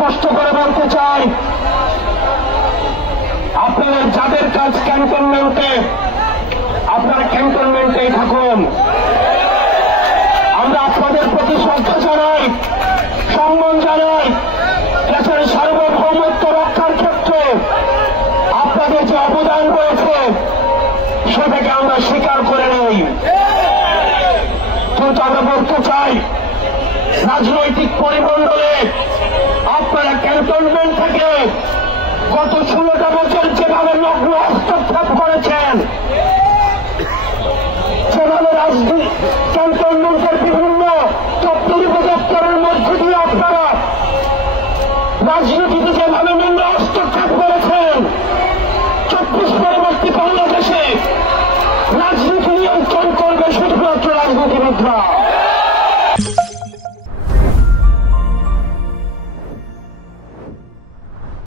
স্পষ্ট করে বলতে চাই, আপনাদের যাদের কাজ ক্যান্টনমেন্টে, আপনারা ক্যান্টনমেন্টেই থাকুন। আমরা আপনাদের প্রতি শ্রদ্ধা জানাই, সম্মান জানাই। দেশের সার্বভৌমত্ব রক্ষার ক্ষেত্রে আপনাদের যে অবদান রয়েছে সেটাকে আমরা স্বীকার করে নেই। কিন্তু আমরা বলতে চাই, রাজনৈতিক পরিমণ্ডলে আপনারা ক্যান্টনমেন্ট থেকে গত 16টা বছর যেভাবে নগ্ন হস্তক্ষেপ করেছেন, যেভাবে ক্যান্টনমেন্টের বিভিন্ন দপ্তরি দপ্তরের মধ্যে দিয়ে আপনারা রাজনীতিতে যেভাবে নিম্ন হস্তক্ষেপ করেছেন, 24 পরবর্তী বাংলাদেশে রাজনীতি নিয়ন্ত্রণ করবে শুধুমাত্র রাজনীতিবিদরা।